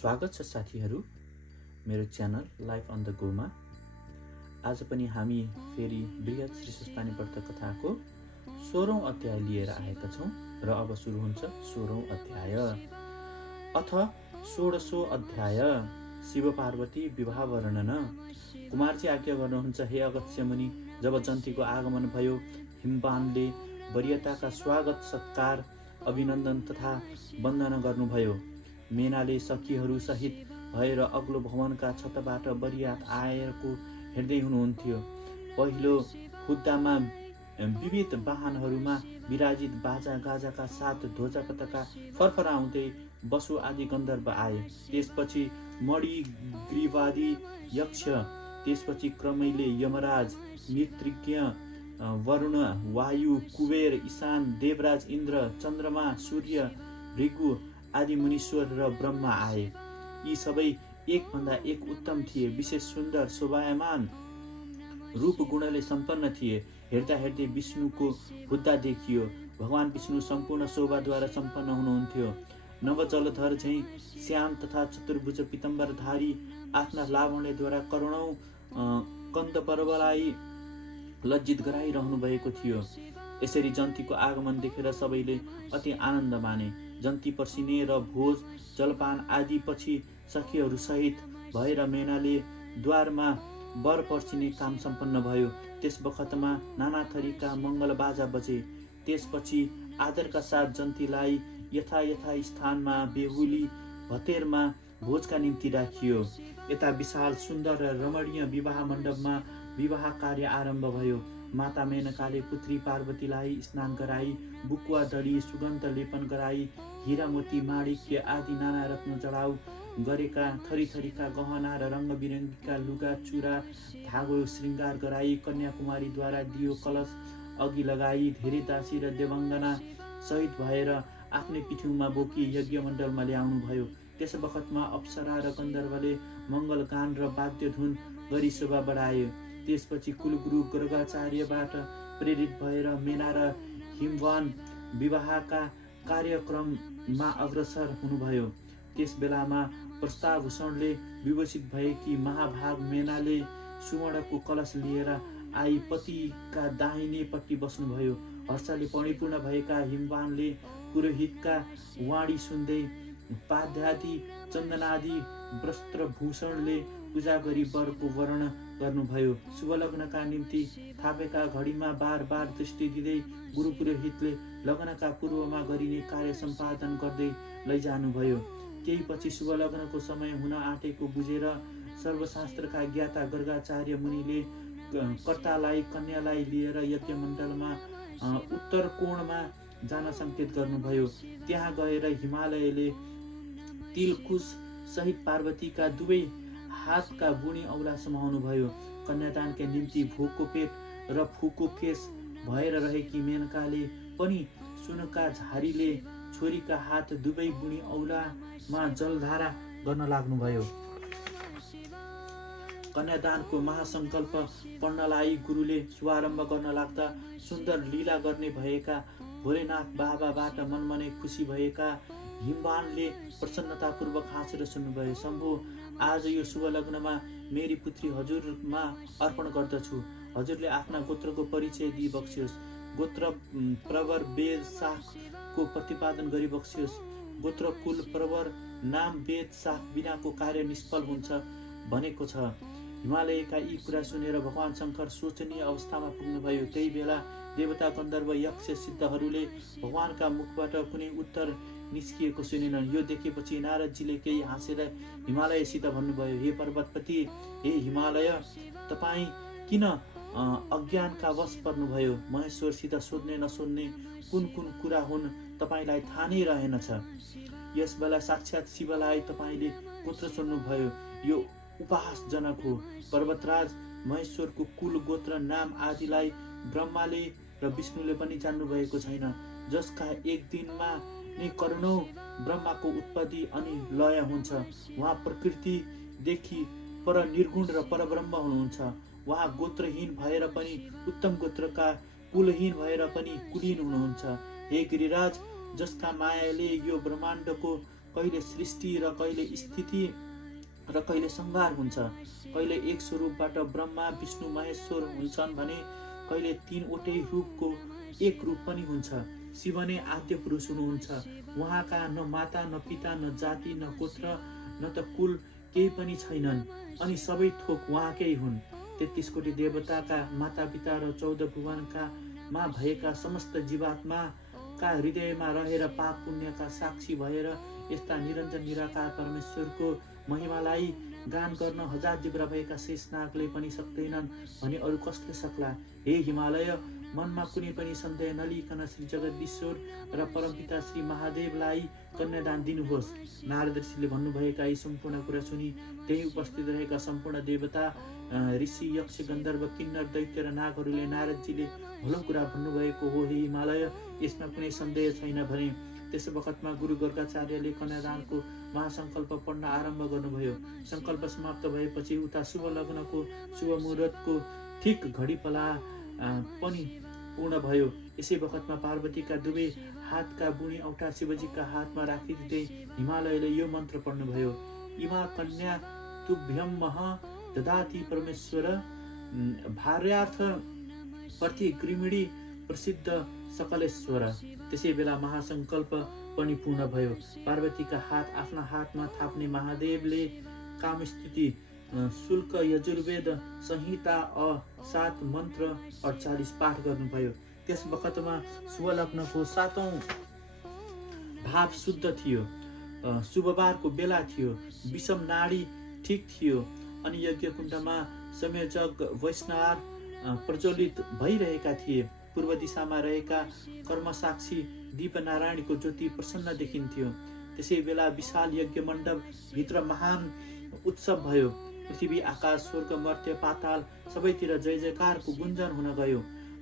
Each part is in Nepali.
स्वागत छ साथीहरू मेरो channel life on the Goma. आज पनि हामी फेरि बृहत श्री सुस्तानी व्रत कथाको 16औं अध्याय लिएर आएका छौँ र अब सुरु हुन्छ 16औं अध्याय। अथ 16औं अध्याय शिव पार्वती विवाह वर्णन। कुमारजी आज्ञा गर्नुहुन्छ, हे अगस्त्य मुनि, जब जन्तीको आगमन भयो, हिमवानले वरीयताका स्वागत सत्कार अभिनन्दन तथा वन्दना गर्नुभयो। मेनाले सखीहरू सहित भएर अग्लो भवनका छतबाट बरियात आएको हेर्दै हुनुहुन्थ्यो। पहिलो हुद्दामा विविध वाहनहरूमा विराजित बाजा गाजाका साथ ध्वजा पताका फरफराउँदै बसु आदि गन्धर्व आए। त्यसपछि मणि ग्रीवादी यक्ष, त्यसपछि क्रमैले यमराज, नृतज्ञ, वरुण, वायु, कुबेर, ईशान, देवराज इन्द्र, चन्द्रमा, सूर्य, भृगु आदि मुनीश्वर र ब्रह्मा आए। यी सबै एकभन्दा एक उत्तम थिए, विशेष सुन्दर शोभायमान रूप गुणले सम्पन्न थिए। हेर्दा हेर्दै विष्णुको हुद्दा देखियो। भगवान विष्णु सम्पूर्ण शोभाद्वारा सम्पन्न हुनुहुन्थ्यो। नव जलधर झैँ श्याम तथा चतुर्भुज पितम्बरधारी आफ्ना लावण्यद्वारा करोडौं कन्दपर्वलाई लज्जित गराइरहनु भएको थियो। यसरी जन्तीको आगमन देखेर सबैले अति आनन्द माने। जन्ती पर्सिने र भोज जलपान आदि पछि सखीहरू सहित भएर मेनाले द्वारमा वर पर्सिने काम सम्पन्न भयो। त्यस बखतमा नाना थरीका मङ्गल बाजा बजे। त्यसपछि आदरका साथ जन्तीलाई यथा स्थानमा बेहुली भतेरमा भोजका निम्ति राखियो। यता विशाल सुन्दर र रमणीय विवाह मण्डपमा विवाह कार्य आरम्भ भयो। माता मेनकाले पुत्री पार्वतीलाई स्नान गराई, बुकुवा दली, सुगन्ध लेपन गराई, हिरा मोती माणिक्य आदि नाना रत्न जडाउ गरेका थरीथरीका गहना र रङ्गबिरङ्गीका लुगा चुरा धागो श्रृङ्गार गराई कन्याकुमारीद्वारा दियो कलश अघि लगाई धेरै दासी र देवाङ्गना सहित भएर आफ्नै पिठ्युमा बोकी यज्ञ मण्डलमा ल्याउनु भयो। त्यस बखतमा अप्सरा र गन्धर्वले मङ्गलगान र वाद्यधुन गरी शोभा बढायो। त्यसपछि कुलगुरु गर्गाचार्यबाट प्रेरित भएर मेना र हिमवान विवाहका कार्यक्रममा अग्रसर हुनुभयो। त्यस बेलामा प्रस्ताभूषणले विभूषित भएकी महाभाग मेनाले सुवर्णको कलश लिएर आई पतिका दाहिनेपट्टि बस्नुभयो। हर्षले परिपूर्ण भएका हिमवानले पुरोहितका वाणी सुन्दै पाद्यादि चन्दनादि वस्त्रभूषणले पूजा गरी वरको वर्ण गर्नुभयो। शुभलग्नका निम्ति थापेका घडीमा बार बार दृष्टि दिँदै गुरु पुरोहितले लग्नका पूर्वमा गरिने कार्य सम्पादन गर्दै लैजानुभयो। केही पछि शुभलग्नको समय हुन आँटेको बुझेर सर्वशास्त्रका ज्ञाता गर्गाचार्य मुनिले कर्तालाई कन्यालाई लिएर यज्ञ मण्डलमा उत्तर कोणमा जान सङ्केत गर्नुभयो। त्यहाँ गएर हिमालयले तिलकुश सहित पार्वतीका दुवै हातका बुढी औला समाउनुभयो। कन्यादानका निम्ति भोको पेट र फुको केश भएर रहेकी मेनकाले पनि सुनका झारीले छोरीका हात दुवै बुढी औलामा जलधारा गर्न लाग्नुभयो। कन्यादानको महासङ्कल्प पढ्नलाई गुरुले शुभारम्भ गर्न लाग्दा सुन्दर लीला गर्ने भएका भोलेनाथ बाबाबाट मनमनै खुसी भएका हिमवानले प्रसन्नतापूर्वक हाँसेर सुन्नुभयो। शम्भु, आज यो शुभ लग्नमा मेरी पुत्री हजुरमा अर्पण गर्दछु। हजुरले आफ्ना गोत्रको परिचय दिई बक्सियोस्। गोत्र प्रवर वेद शाखको प्रतिपादन गरी बक्सियोस्। गोत्र कुल प्रवर नाम वेद शाख बिनाको कार्य निष्फल हुन्छ भनेको छ। हिमालयका यी कुरा सुनेर भगवान शङ्कर शोचनीय अवस्थामा पुग्नुभयो। त्यही बेला देवता गन्धर्व यक्ष सिद्धहरूले भगवानका मुखबाट कुनै उत्तर निस्किएको सुनेनन्। यो देखेपछि नारदजीले केही हाँसेर हिमालयसित भन्नुभयो, हे पर्वतपति, हे हिमालय, तपाईँ किन अज्ञानका वश पर्नुभयो? महेश्वरसित सोध्ने नसोध्ने कुन कुन कुरा हुन् तपाईँलाई थाहा नै रहेनछ। यस बेला साक्षात् शिवलाई तपाईँले गोत्र सोध्नुभयो। यो उपहासजनक हो। पर्वतराज, महेश्वरको कुल गोत्र नाम आदिलाई ब्रह्माले र विष्णुले पनि जान्नुभएको छैन, जसका एक दिनमा नै करोडौं ब्रह्माको उत्पत्ति अनि लय हुन्छ। उहाँ प्रकृतिदेखि पर निर्गुण र परब्रह्म हुनुहुन्छ। उहाँ गोत्रहीन भएर पनि उत्तम गोत्रका, कुलहीन भएर पनि कुलीन हुनुहुन्छ। हे गिरिराज, जसका मायाले यो ब्रह्माण्डको कहिले सृष्टि र कहिले स्थिति र कहिले संहार हुन्छ। कहिले एक स्वरूपबाट ब्रह्मा विष्णु महेश्वर हुन्छन् भने कहिले तीनवटै रूपको एक रूप पनि हुन्छ। शिव नै आद्य पुरुष हुनुहुन्छ। उहाँका न माता न पिता न जाति न गोत्र न त कुल केही पनि छैनन् अनि सबै थोक उहाँकै हुन्। 33 कोटी देवताका माता पिता र 14 भुवनका मा भएका समस्त जीवात्माका हृदयमा रहेर पाप पुण्यका साक्षी भएर यस्ता निरञ्जन निराकार परमेश्वरको महिमालाई गान गर्न हजार जिब्रा भएका शेषनागले पनि सक्दैनन् भने अरू कसले सक्ला। हे हिमालय, मनमा कुनै पनि सन्देह नलिकन श्री जगदीश्वर र परमपिता श्री महादेवलाई कन्यादान दिनुहोस्। नारद ऋषिले भन्नुभएका यी सम्पूर्ण कुरा सुनि त्यही उपस्थित रहेका सम्पूर्ण देवता, ऋषि, यक्ष, गन्धर्व, किन्नर, दैत्य र नागहरूले नारदजीले भलो कुरा भन्नुभएको हो हे हिमालय, यसमा कुनै सन्देह छैन भने। त्यस बखतमा गुरु गर्गाचार्यले कन्यादानको महासङ्कल्प पढ्न आरम्भ गर्नुभयो। सङ्कल्प समाप्त भएपछि उता शुभ लग्नको शुभ मुहुर्तको ठिक घडीपला पनि पूर्ण भयो। यसै बखतमा पार्वतीका दुवै हातका बुढी औँठा शिवजीका हातमा राखिदिँदै हिमालयले यो मन्त्र पढ्नुभयो। इमा कन्या तुभ्यं मह ददाति परमेश्वर भार्यार्थ प्रतिगृहिणी प्रसिद्ध सकलेश्वर। त्यसै बेला महासङ्कल्प पनि पूर्ण भयो। पार्वतीका हात आफ्ना हातमा थाप्ने महादेवले कामस्तुति शुल्क यजुर्वेद संहिता 7 मन्त्र 48 पाठ गर्नुभयो। त्यस बखतमा शुभलग्नको 7औं भाव शुद्ध थियो। शुभबारको बेला थियो। विषम नाडी ठिक थियो अनि यज्ञकुण्डमा संयोजक वैष्णव प्रज्वलित भइरहेका थिए। पूर्व दिशामा रहेका कर्मसाक्षी दीपनारायणको ज्योति प्रसन्न देखिन्थ्यो। त्यसै बेला विशाल यज्ञ मण्डप भित्र महान उत्सव भयो। पृथ्वी, आकाश, स्वर्ग, मर्त्य, पाताल सबैतिर जय जयकारको गुन्जन हुन गयो।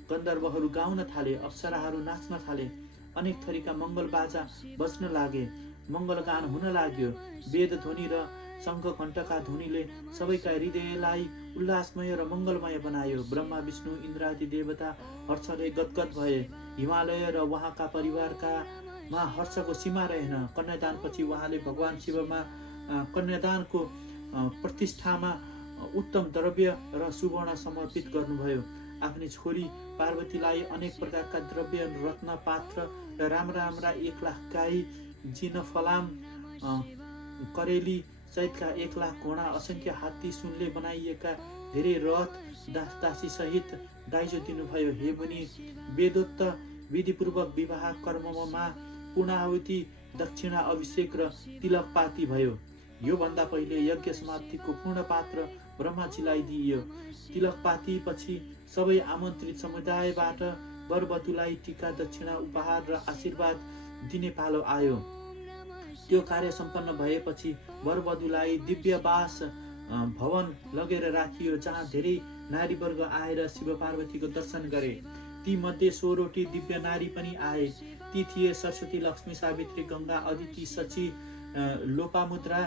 गन्धर्वहरू गाउन थाले, अप्सराहरू नाच्न थाले, अनेक थरीका मङ्गल बाजा बज्न लागे, मङ्गलगान हुन लाग्यो। वेद ध्वनि र शङ्ख घण्टका ध्वनिले सबैका हृदयलाई उल्लासमय र मङ्गलमय बनायो। ब्रह्मा, विष्णु, इन्द्रादि देवता हर्षले गदगद भए। हिमालय र उहाँका परिवारकामा हर्षको सीमा रहेन। कन्यादानपछि उहाँले भगवान शिवमा कन्यादानको प्रतिष्ठामा उत्तम द्रव्य र सुवर्ण समर्पित गर्नुभयो। आफ्नी छोरी पार्वतीलाई अनेक प्रकारका द्रव्य, रत्न, पात्र र राम्रा राम्रा 1 लाख गाई, जिनफलाम, करेली सहितका 1 लाख घोडा, असंख्य हात्ती, सुनले बनाइएका धेरै रथ, दासी सहित दाइजो दिनुभयो। हे मुनि, वेदोक्त विधिपूर्वक विवाह कर्ममा पूर्णाहुति, दक्षिणा, अभिषेक र तिलकपाती भयो। योभन्दा पहिले यज्ञ समाप्तिको पूर्ण पात्र ब्रह्माजीलाई दिइयो। तिलकपाती पछि सबै आमन्त्रित समुदायबाट वरवधुलाई टीका, दक्षिणा, उपहार र आशीर्वाद दिने पालो आयो। त्यो कार्य सम्पन्न भएपछि वरवधुलाई दिव्यवास भवन लगेर राखियो, जहाँ धेरै नारीवर्ग आएर शिव पार्वतीको दर्शन गरे। ती मध्ये 16 दिव्य नारी पनि आए। ती थिए सरस्वती, लक्ष्मी, सावित्री, गंगा, अदिति, शची, लोपामुद्रा,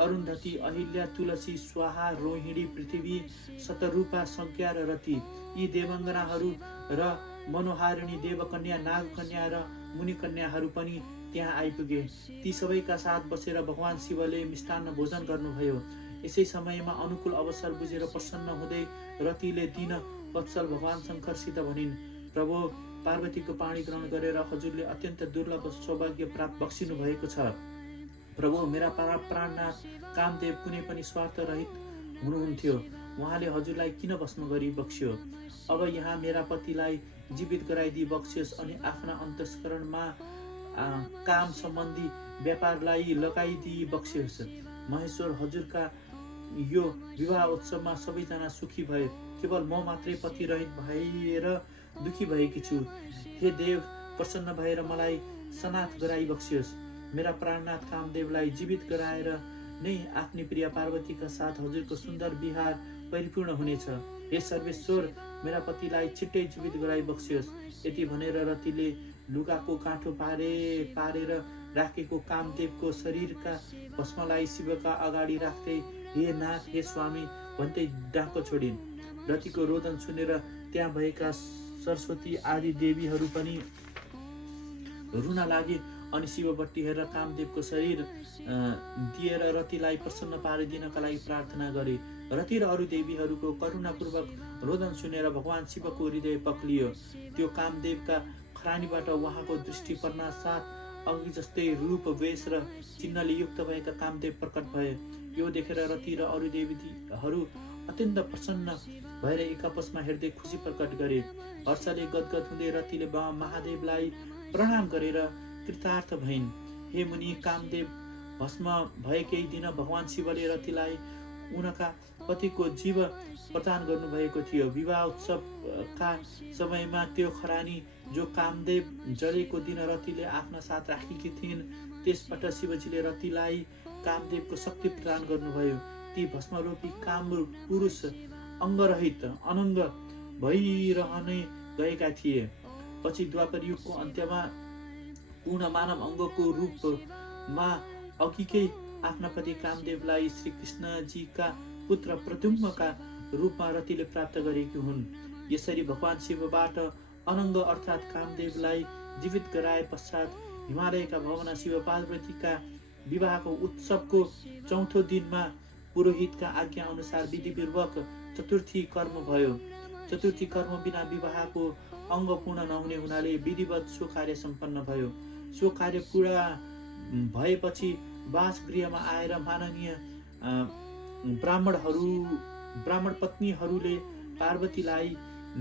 अरुन्धती, अहिल्या, तुलसी, स्वाहा, रोहिणी, पृथ्वी, शतरूपा, संज्ञा र रति। यी देवङ्गनाहरू र मनोहारिणी देवकन्या, नागकन्या र मुनिकन्याहरू पनि त्यहाँ आइपुगे। ती सबैका साथ बसेर भगवान शिवले मिष्टान्न भोजन गर्नुभयो। यसै समयमा अनुकूल अवसर बुझेर प्रसन्न हुँदै रतिले दिन वत्सल भगवान शङ्करसित भनिन्, प्रभु, पार्वतीको पाणी ग्रहण गरेर हजुरले अत्यन्त दुर्लभ सौभाग्य प्राप्त बक्सिनु भएको छ। प्रभु, मेरा प्राणनाथ कामदेव कुनै पनि स्वार्थ रहित हुनुहुन्थ्यो। उहाँले हजुरलाई किन भस्म गरी बक्स्यो? अब यहाँ मेरा पतिलाई जीवित गराइदिई बक्सियोस् अनि आफ्ना अन्तस्करणमा काम सम्बन्धी व्यापारलाई लगाइदिई बक्सियोस्। महेश्वर, हजुरका यो विवाह उत्सवमा सबैजना सुखी भए, केवल म मात्रै पति रहित भएर दुखी भएकी छु। हे देव, प्रसन्न भएर मलाई सनाथ गराई बक्सियोस्। मेरा प्राणनाथ कामदेवलाई जीवित गराएर नै आफ्नी प्रिय पार्वतीका साथ हजुरको सुन्दर विहार परिपूर्ण हुनेछ। हे सर्वेश्वर, मेरा पतिलाई छिट्टै जीवित गराई बक्सियोस्। यति भनेर रतिले लुगाको काँठो पारेर राखेको कामदेवको शरीरका भस्मलाई शिवका अगाडि राख्दै हे नाथ, हे स्वामी भन्दै डाको छोडिन्। रतिको रोदन सुनेर त्यहाँ भएका सरस्वती आदि देवीहरू पनि रुन लागे अनि शिवपट्टि हेरेर कामदेवको शरीर दिएर रतिलाई प्रसन्न पारिदिनका लागि प्रार्थना गरे। रति र अरू देवीहरूको करुणापूर्वक रोदन सुनेर भगवान शिवको हृदय पक्लियो। त्यो कामदेवका खरानीबाट उहाँको दृष्टि पर्नासाथ अघि जस्तै रूप, वेश र चिन्हले युक्त भएका कामदेव प्रकट भए। यो देखेर रति र अरू देवीहरू अत्यन्त प्रसन्न भएर एक आपसमा हेर्दै खुसी प्रकट गरे। हर्षले गदगद हुँदै रतिले महादेवलाई प्रणाम गरेर कृतार्थ भइन्। हे मुनि, कामदेव भस्म भए केही दिन भगवान शिवले रतिलाई उनका पतिको जीव प्रदान गर्नुभएको थियो। विवाह उत्सवका समयमा त्यो खरानी जो कामदेव जलेको दिन रतिले आफ्ना साथ राखेकी थिइन्, त्यसबाट शिवजीले रतिलाई कामदेवको शक्ति प्रदान गर्नुभयो। ती भस्मरूपी काम पुरुष अङ्गरहित अनङ्ग भइरहने गएका थिए। पछि द्वापर युगको अन्त्यमा पूर्ण मानव अङ्गको रूपमा अघिकै आफ्ना पति कामदेवलाई श्री कृष्णजीका पुत्र प्रद्युम्नका रूपमा रतिले प्राप्त गरेकी हुन्। यसरी भगवान शिवबाट अनङ्ग अर्थात् कामदेवलाई जीवित गराए पश्चात हिमालयका भवना शिव पार्वतीका विवाहको उत्सवको चौथो दिनमा पुरोहितका आज्ञा अनुसार विधिपूर्वक चतुर्थी कर्म भयो। चतुर्थी कर्म बिना विवाहको अङ्ग पूर्ण नहुने हुनाले विधिवत सो कार्य सम्पन्न भयो। सो कार्य पूरा भएपछि वासगृहमा आएर माननीय ब्राह्मण पत्नीहरूले पार्वतीलाई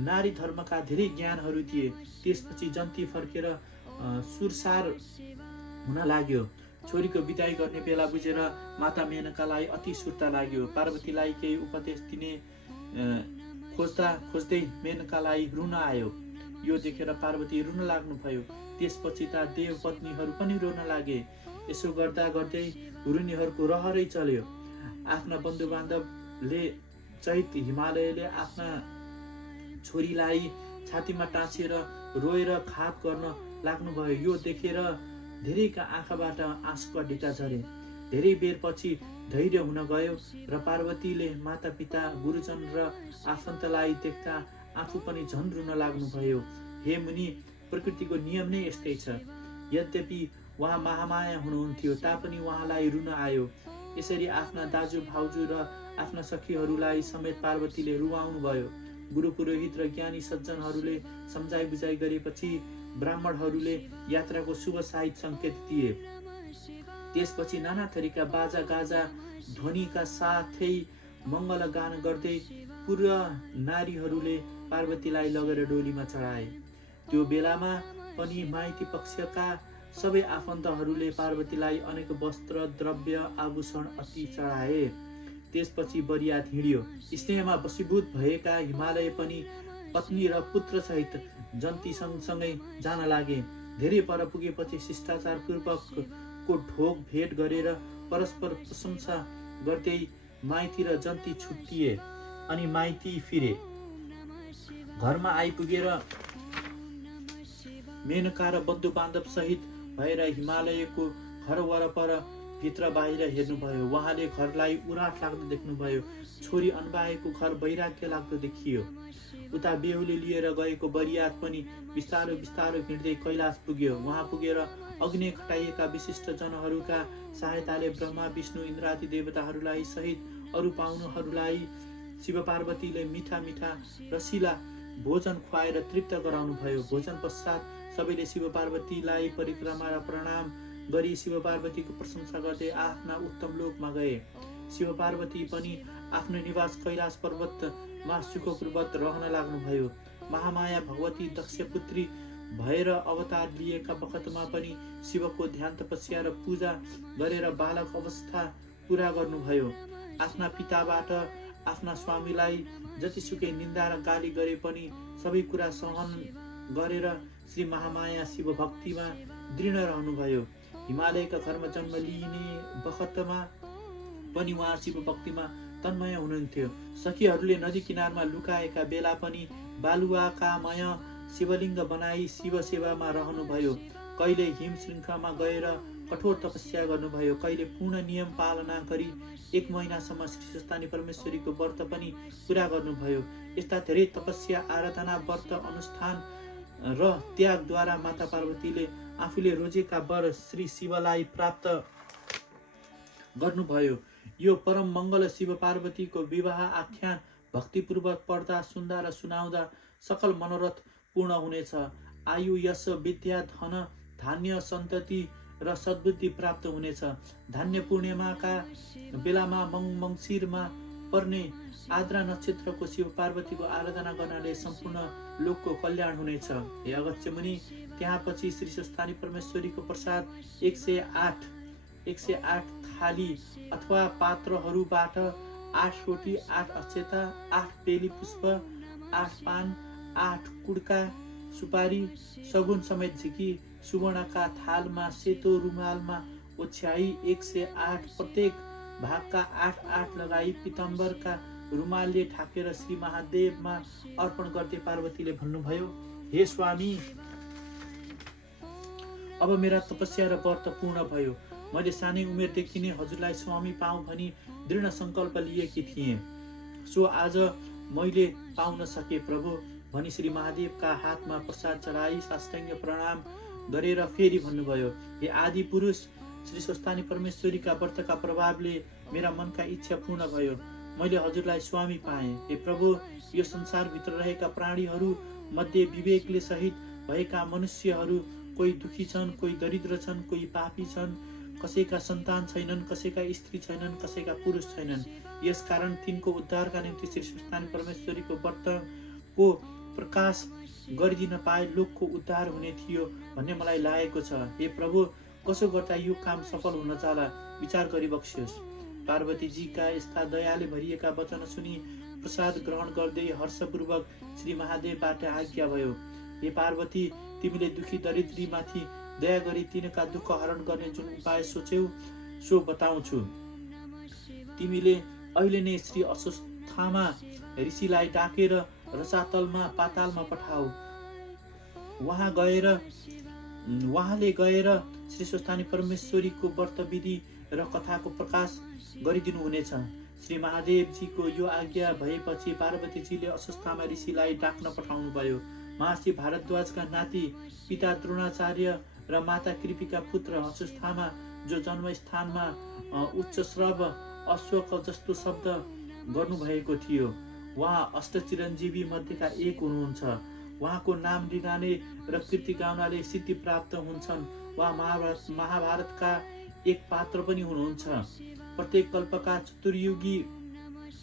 नारी धर्मका धेरै ज्ञानहरू दिए। त्यसपछि जन्ती फर्केर सुरसार हुन लाग्यो। छोरीको बिदाई गर्ने बेला बुझेर माता मेनकालाई अति सुर्ता लाग्यो। पार्वतीलाई केही उपदेश दिने खोज्दै मेनकालाई रुन आयो। यो देखेर पार्वती रुन लाग्नुभयो। त्यसपछि ता देव पत्नीहरू पनि रोन लागे। यसो गर्दा गर्दै रुनीहरूको रहरै चल्यो। आफ्ना बन्धु बान्धवले चैत हिमालयले आफ्ना छोरीलाई छातीमा टाँसेर रोएर खाप गर्न लाग्नुभयो। यो देखेर धेरैका आँखाबाट आँसुका ढिका झरे। धेरै बेरपछि धैर्य हुन गयो र पार्वतीले मातापिता, गुरुजन र आफन्तलाई देख्दा आफू पनि झन रुन लाग्नुभयो। हे मुनि, प्रकृतिको नियम नै यस्तै छ। यद्यपि उहाँ महामाया हुनुहुन्थ्यो तापनि उहाँलाई रुन आयो। यसरी आफ्ना दाजु भाउजू र आफ्ना सखीहरूलाई समेत पार्वतीले रुवाउनु भयो। गुरु पुरोहित र ज्ञानी सज्जनहरूले सम्झाइ बुझाइ गरेपछि ब्राह्मणहरूले यात्राको शुभ साहित सङ्केत दिए। त्यसपछि नाना थरीका बाजा गाजा ध्वनिका साथै मङ्गल गान गर्दै पूर्व नारीहरूले पार्वतीलाई लगेर डोलीमा चढाए। त्यो बेलामा पनि माइती पक्षका सबै आफन्तहरूले पार्वतीलाई अनेक वस्त्र, द्रव्य, आभूषण अति चढाए। त्यसपछि बरियात हिँड्यो। स्नेहमा वशीभूत भएका हिमालय पनि पत्नी र पुत्र सहित जन्ती सँगसँगै जान लागे। धेरै पर पुगेपछि शिष्टाचारपूर्वकको ढोक भेट गरेर परस्पर प्रशंसा गर्दै माइती र जन्ती छुट्टिए अनि माइती फिरे। घरमा आइपुगेर मेनका र बन्धु बान्धव सहित भएर हिमालयको घर वरपर भित्र बाहिर हेर्नुभयो। उहाँले घरलाई उराट लाग्दो देख्नुभयो। छोरी अनबाएको घर वैराग्य लाग्दो देखियो। उता बेहुली लिएर गएको बरियात पनि बिस्तारो बिस्तारो हिँड्दै कैलाश पुग्यो। वहाँ पुगेर अग्नि खटाइएका विशिष्ट जनहरूका सहायताले ब्रह्मा, विष्णु, इन्द्रादि देवताहरूलाई सहित अरू पाहुनाहरूलाई शिव पार्वतीले मिठा मिठा रसिला भोजन खुवाएर तृप्त गराउनु भयो। भोजन पश्चात सबैले शिव पार्वतीलाई परिक्रमा र प्रणाम गरी शिव पार्वतीको प्रशंसा गर्दै आफ्ना उत्तम लोकमा गए। शिव पार्वती पनि आफ्नो निवास कैलाश पर्वतमा सुखपूर्वक रहन लाग्नुभयो। महामाया भगवती दक्षपुत्री भएर अवतार लिएका बखतमा पनि शिवको ध्यान, तपस्या र पूजा गरेर बालक अवस्था पुरा गर्नुभयो। आफ्ना पिताबाट आफ्ना स्वामीलाई जतिसुकै निन्दा र गाली गरे पनि सबै कुरा सहन गरेर श्री महामाया शिव भक्तिमा दृढ रहनुभयो। हिमालयका घरमा जन्म लिने बखतमा पनि उहाँ शिव भक्तिमा तन्मय हुनुहुन्थ्यो। सखीहरूले नदी किनारमा लुकाएका बेला पनि बालुवाकामय शिवलिङ्ग बनाई शिव सेवामा रहनुभयो। कहिले हिम श्रृङ्खलामा गएर कठोर तपस्या गर्नुभयो। कहिले पूर्ण नियम पालना गरी 1 महिनासम्म श्रीस्वस्थानी परमेश्वरीको व्रत पनि पुरा गर्नुभयो। यस्ता धेरै तपस्या, आराधना, व्रत अनुष्ठान र त्यागद्वारा माता पार्वतीले आफूले रोजेका वर श्री शिवलाई प्राप्त गर्नुभयो। यो परम मङ्गल शिव पार्वतीको विवाह आख्यान भक्तिपूर्वक पढ्दा सुन्दा र सुनाउँदा सकल मनोरथ पूर्ण हुनेछ। आयु, यश, विद्या, धन, धान्य, सन्तति र सद्बुद्धि प्राप्त हुनेछ। धान्य पूर्णिमाका बेलामा मङ्सिरमा पर्ने आद्रा नक्षत्रको शिव पार्वतीको आराधना गर्नाले सम्पूर्ण लोकको कल्याण हुनेछ। हे अगस्त्य मुनि, त्यहाँ पछि श्री स्वस्थानी परमेश्वरीको प्रसाद 108 थाली अथवा पात्रहरूबाट 8 रोटी, 8 अक्षता, 8 बेली पुष्प, 8 पान, 8 कुड्का सुपारी, सगुन समेत झिकी सुवर्णका थालमा सेतो रुमालमा ओछ्याई 108 प्रत्येक भागका 8 लगाई पिताम्बरका रुमालले ढाकेर श्री महादेवमा अर्पण गर्दै पार्वतीले भन्नुभयो, हे स्वामी, अब मेरा तपस्या र व्रत पूर्ण भयो। मैले सानै उमेरदेखि नै हजुरलाई स्वामी पाऊँ भनी दृढ सङ्कल्प लिएकी थिएँ। सो आज मैले पाउन सके प्रभु भनी श्री महादेवका हातमा प्रसाद चढाई साष्टाङ्ग प्रणाम गरेर फेरि भन्नुभयो, हे आदि पुरुष, श्री स्वस्थानी परमेश्वरीका व्रतका प्रभावले मेरा मनका इच्छा पूर्ण भयो। मैले हजुरलाई स्वामी पाएँ। हे प्रभु, यो संसारभित्र रहेका प्राणीहरू मध्ये विवेकले सहित भएका मनुष्यहरू कोही दुखी छन्, कोही दरिद्र छन्, कोही पापी छन्, कसैका सन्तान छैनन्, कसैका स्त्री छैनन्, कसैका पुरुष छैनन्। यसकारण तिनको उद्धारका निम्ति श्री स्वस्थानी परमेश्वरीको व्रतको प्रकाश गरिदिन पाए लोकको उद्धार हुने थियो भन्ने मलाई लागेको छ। हे प्रभु, कसो गर्दा यो काम सफल हुन जाला, विचार गरी बक्सियोस्। पार्वतीजीका यस्ता दयाले भरिएका वचन सुनि प्रसाद ग्रहण गर्दै हर्षपूर्वक श्री महादेवबाट आज्ञा भयो, हे पार्वती, तिमीले दुखी दरिद्रीमाथि दया गरी तिनका दुःख हरण गर्ने जुन उपाय सोच्यौ सो बताउँछु। तिमीले अहिले नै श्री अस्वस्थामा ऋषिलाई डाकेर रसातलमा पातालमा पठाऊ। उहाँले गएर श्री स्वस्थानी परमेश्वरीको व्रत विधि र कथाको प्रकाश गरिदिनु हुनेछ। श्री महादेवजीको यो आज्ञा भएपछि पार्वतीजीले अस्वस्थामा ऋषिलाई डाक्न पठाउनु भयो। महर्षि भारद्वाजका नाति पिता द्रोणाचार्य र माता कृपिका पुत्र अस्वस्थामा जो जन्मस्थानमा उच्च श्रव अश्वक जस्तो शब्द गर्नुभएको थियो, उहाँ अष्टचिरञ्जीवी मध्येका एक हुनुहुन्छ। उहाँको नाम लिनाले र कीर्ति गाउनाले सिद्धि प्राप्त हुन्छन्। उहाँ महाभारतका एक पात्र पनि हुनुहुन्छ। प्रत्येक कल्पका चतुर्युगी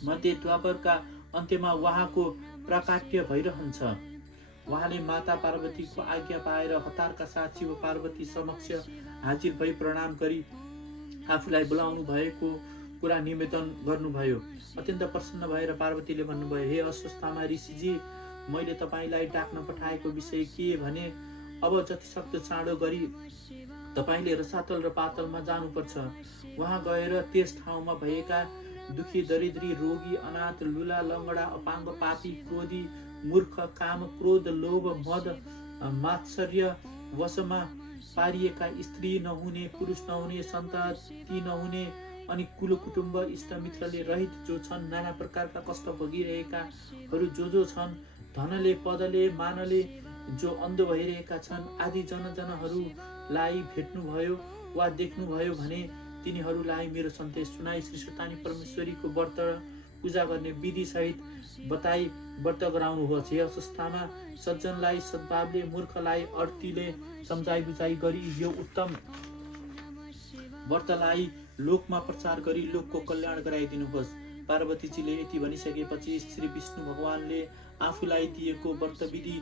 मध्ये द्वापरका अन्त्यमा उहाँको प्राकट्य भइरहन्छ। उहाँले माता पार्वतीको आज्ञा पाएर हतारका साथ शिव पार्वती समक्ष हाजिर भई प्रणाम गरी आफूलाई बोलाउनु भएको कुरा निवेदन गर्नुभयो। अत्यन्त प्रसन्न भएर पार्वतीले भन्नुभयो, हे अस्वस्थामा ऋषिजी, मैले तपाईँलाई डाक्न पठाएको विषय के भने अब जतिसक्दो चाँडो गरी तपाईँले रसातल र पातलमा जानुपर्छ। वहाँ गएर त्यस ठाउँमा भएका दुखी, दरिद्री, रोगी, अनाथ, लुला, लङ्गडा, अपाङ्ग, पापी, क्रोधी, मूर्ख, काम, क्रोध, लोभ, मद, मात्सर्य वशमा पारिएका स्त्री नहुने, पुरुष नहुने, सन्तति नहुने अनि कुल कुटुम्ब इष्टमित्रले रहित जो छन्, नाना प्रकारका कष्ट भोगिरहेकाहरू जो छन्, धनले, पदले, मानले जो अन्ध भइरहेका छन् आदि जनजनहरूलाई भेट्नुभयो वा देख्नुभयो भने तिनीहरूलाई मेरो सन्देश सुनाई श्री स्वस्थानी परमेश्वरीको व्रत पूजा गर्ने विधि सहित बताई व्रत गराउनुहोस्। हे अस्वस्थामा सज्जनलाई सद्भावले, मूर्खलाई अर्तीले सम्झाइ बुझाइ गरी यो उत्तम व्रतलाई लोकमा प्रचार गरी लोकको कल्याण गराइदिनुहोस्। पार्वतीजीले यति भनिसकेपछि श्री विष्णु भगवानले आफूलाई दिएको व्रत विधि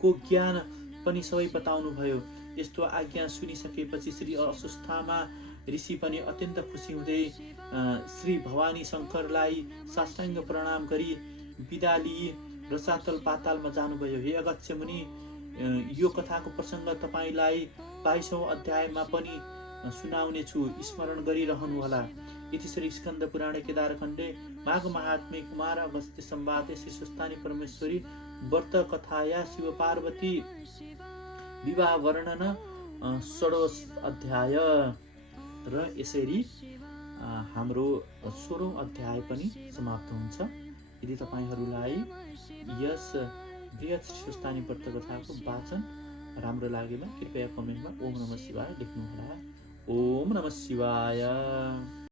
को ज्ञान पनि सबै बताउनु भयो। यस्तो आज्ञा सुनिसकेपछि श्री अस्वस्थामा ऋषि पनि अत्यन्त खुसी हुँदै श्री भवानी शङ्करलाई साष्टाङ्ग प्रणाम गरी बिदा लिई रसातल पातालमा जानुभयो। हे अगस्त्य मुनि, यो कथाको प्रसङ्ग तपाईँलाई 22औं अध्यायमा पनि सुनाउने छु, स्मरण गरिरहनुहोला। इति श्री स्कन्द पुराणे केदारखण्डे माघ महात्म्ये कुमार अगस्त्य संवादे श्री स्वस्थानी परमेश्वरी व्रत कथाया शिव पार्वती विवाह वर्णन 16औं अध्याय र यसरी हाम्रो 16औं अध्याय पनि समाप्त हुन्छ। यदि तपाईँहरूलाई यस बृहत् श्री स्वस्थानी व्रत कथाको वाचन राम्रो लागेमा कृपया कमेन्टमा ओम नमः शिवाय लेख्नुहोला। ओम नमः शिवाय।